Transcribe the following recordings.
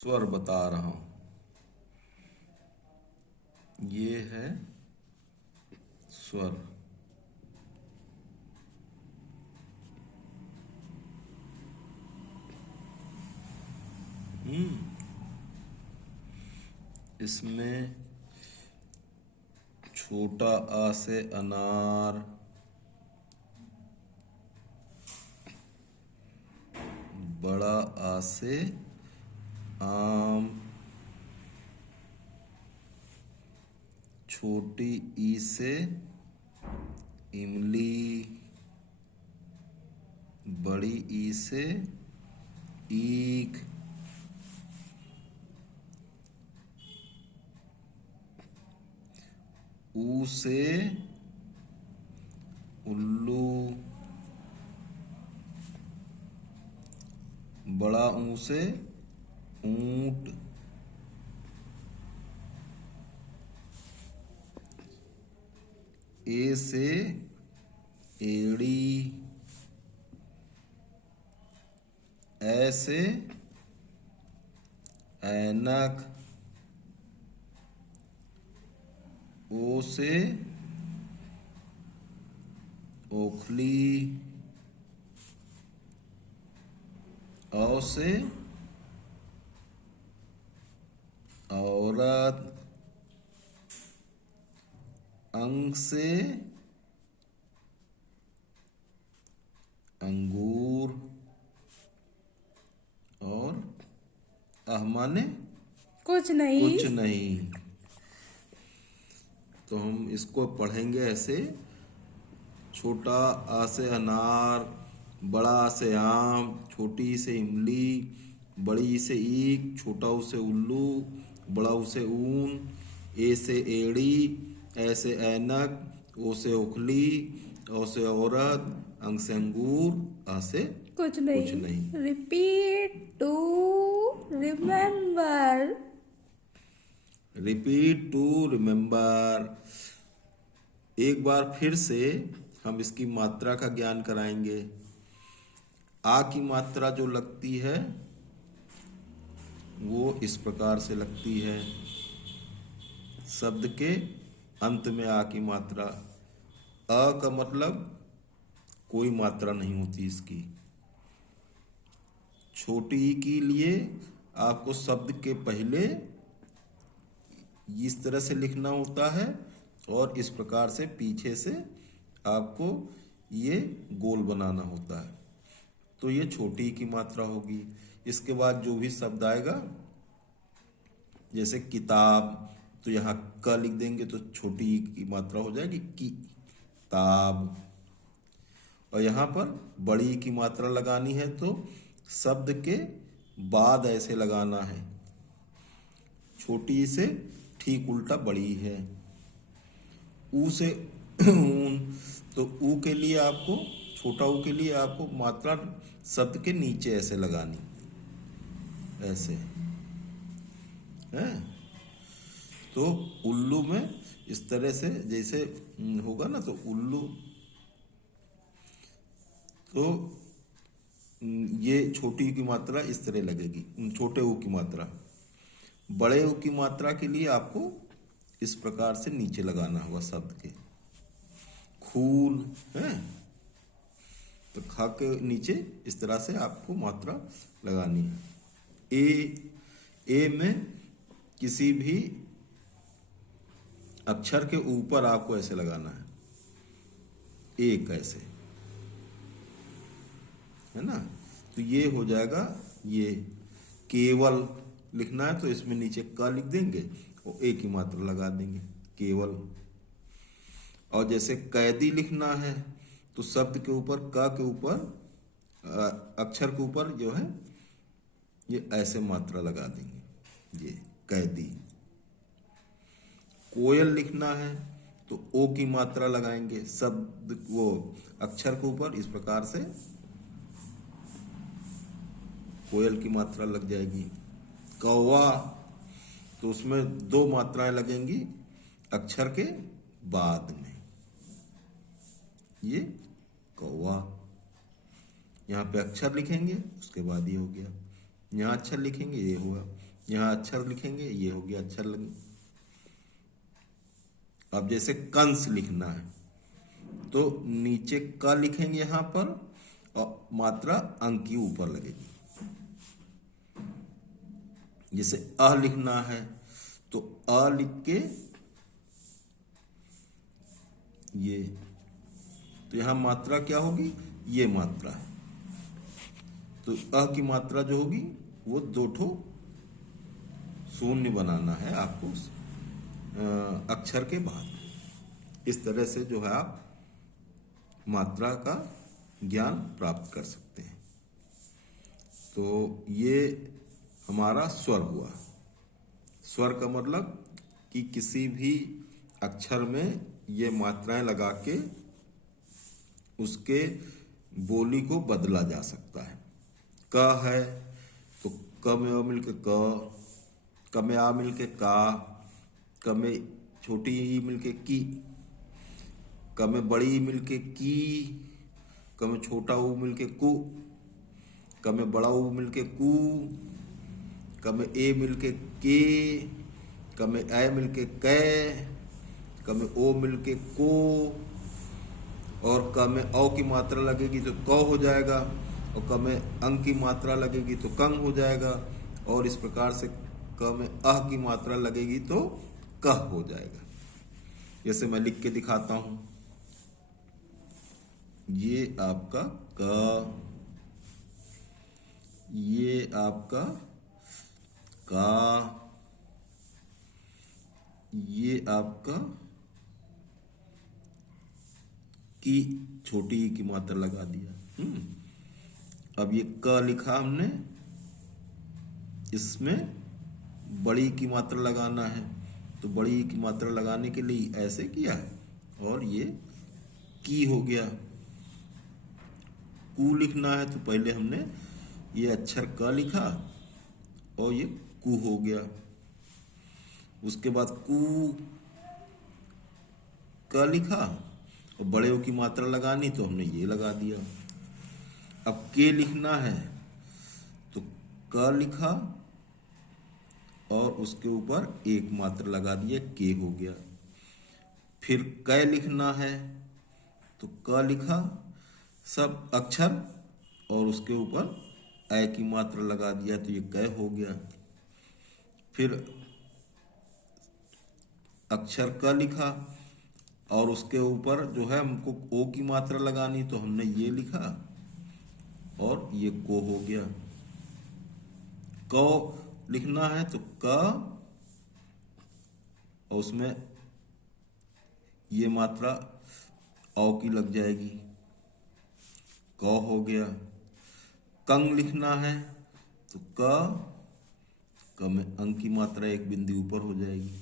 स्वर बता रहा हूं। ये है स्वर। इसमें छोटा आ से अनार, बड़ा आ से आम, छोटी ई से इमली, बड़ी ई से ईख, ऊ से उल्लू, बड़ा ऊ से ऊंट, ए से एड़ी, ए से ऐनक, ओ से ओखली, औ से औरत, अंग से अंगूर और अह माने कुछ नहीं। कुछ नहीं। तो हम इसको पढ़ेंगे ऐसे। छोटा आ से अनार, बड़ा आ से आम, छोटी से इमली, बड़ी से ईख, छोटा ऊ से उल्लू, बड़ा ऊ से ऊन, ए से एड़ी, ए से ऐनक, ओ से ओखली, औ से औरत, अंग से अंगूर, आ से कुछ कुछ नहीं। नहीं। Repeat to remember. Repeat to remember. एक बार फिर से हम इसकी मात्रा का ज्ञान कराएंगे। आ की मात्रा जो लगती है वो इस प्रकार से लगती है। शब्द के अंत में आ की मात्रा। अ का मतलब कोई मात्रा नहीं होती इसकी। छोटी ई के लिए आपको शब्द के पहले इस तरह से लिखना होता है और इस प्रकार से पीछे से आपको ये गोल बनाना होता है। तो ये छोटी ई की मात्रा होगी। इसके बाद जो भी शब्द आएगा, जैसे किताब, तो यहाँ क लिख देंगे तो छोटी ई की मात्रा हो जाएगी की ताब। और यहाँ पर बड़ी ई की मात्रा लगानी है तो शब्द के बाद ऐसे लगाना है। छोटी ई से ठीक उल्टा बड़ी है। ऊ से ऊन, तो ऊ के लिए आपको, छोटा ऊ के लिए आपको मात्रा शब्द के नीचे ऐसे लगानी, ऐसे है। तो उल्लू में इस तरह से जैसे होगा ना, तो उल्लू, तो ये छोटी ऊ की मात्रा इस तरह लगेगी, छोटे ऊ की मात्रा। बड़े ऊ की मात्रा के लिए आपको इस प्रकार से नीचे लगाना होगा शब्द के। खून है, तो खा के नीचे इस तरह से आपको मात्रा लगानी है। ए में किसी भी अक्षर के ऊपर आपको ऐसे लगाना है, एक ऐसे, है ना। तो ये हो जाएगा। ये केवल लिखना है तो इसमें नीचे क लिख देंगे और एक ही मात्रा लगा देंगे, केवल। और जैसे कैदी लिखना है तो शब्द के ऊपर क के ऊपर अक्षर के ऊपर जो है ये ऐसे मात्रा लगा देंगे, ये कैदी। कोयल लिखना है तो ओ की मात्रा लगाएंगे शब्द वो अक्षर के ऊपर, इस प्रकार से कोयल की मात्रा लग जाएगी। कौवा, तो उसमें दो मात्राएं लगेंगी अक्षर के बाद में, ये कौवा। यहाँ पे अक्षर लिखेंगे उसके बाद ये हो गया, यहाँ अक्षर लिखेंगे ये हुआ। यहाँ अक्षर लिखेंगे, ये हो गया अक्षर लगे। अब जैसे कंस लिखना है तो नीचे क लिखेंगे यहाँ पर और मात्रा अंक की ऊपर लगेगी। जैसे अ लिखना है तो अ लिख के ये, तो यहाँ मात्रा क्या होगी, ये मात्रा है। तो अ की मात्रा जो होगी वो 2 ठो शून्य बनाना है आपको अक्षर के बाद। इस तरह से जो है आप मात्रा का ज्ञान प्राप्त कर सकते हैं। तो ये हमारा स्वर हुआ। स्वर का मतलब कि किसी भी अक्षर में ये मात्राएं लगा के उसके बोली को बदला जा सकता है। क है तो क में अ मिल के क में आ मिल के का, क में छोटी ई मिल के की, क में बड़ी ई मिल के की, क में छोटा ऊ मिल के कु, क में बड़ा ऊ मिल के कु, क में ए मिल के के, क में ए मिल के कै, क में ओ मिल के को, और क में औ की मात्रा लगेगी तो क हो जाएगा, और क में अंग की मात्रा लगेगी तो कंग हो जाएगा, और इस प्रकार से क में अह की मात्रा लगेगी तो कह हो जाएगा। जैसे मैं लिख के दिखाता हूं, ये आपका क, ये आपका का, ये आपका की, छोटी ई की मात्रा लगा दिया। अब ये क लिखा हमने, इसमें बड़ी की मात्रा लगाना है, तो बड़ी की मात्रा लगाने के लिए ऐसे किया है, और ये की हो गया। कु लिखना है तो पहले हमने ये अक्षर क लिखा और ये कु हो गया। उसके बाद कु क लिखा और बड़े ओ की मात्रा लगानी तो हमने ये लगा दिया। अब के लिखना है तो क लिखा और उसके ऊपर एक मात्रा लगा दिया, के हो गया। फिर कै लिखना है तो क लिखा, सब अक्षर, और उसके ऊपर ए की मात्रा लगा दिया तो ये कै हो गया। फिर अक्षर क लिखा और उसके ऊपर जो है हमको ओ की मात्रा लगानी तो हमने ये लिखा और ये को हो गया। क लिखना है तो क और उसमें ये मात्रा औ की लग जाएगी, क हो गया। कंग लिखना है तो क में अंग की मात्रा एक बिंदु ऊपर हो जाएगी।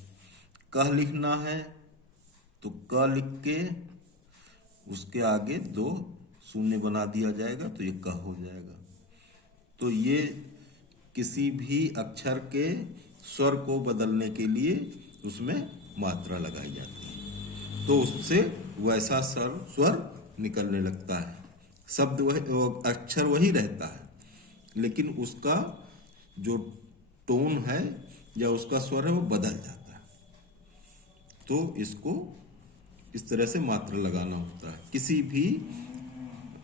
कह लिखना है तो क लिख के उसके आगे 2 शून्य बना दिया जाएगा तो ये कह हो जाएगा। तो ये किसी भी अक्षर के स्वर को बदलने के लिए उसमें मात्रा लगाई जाती है, तो उससे वैसा स्वर निकलने लगता है। शब्द वही, अक्षर वही रहता है, लेकिन उसका जो टोन है या उसका स्वर है वो बदल जाता है। तो इसको इस तरह से मात्रा लगाना होता है। किसी भी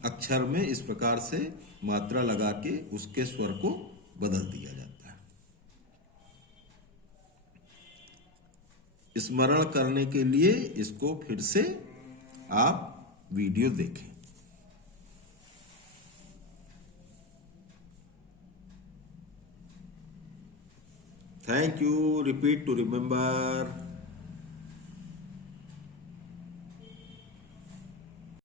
अक्षर में इस प्रकार से मात्रा लगा के उसके स्वर को बदल दिया जाता है। स्मरण करने के लिए इसको फिर से आप वीडियो देखें। Thank you. Repeat to remember.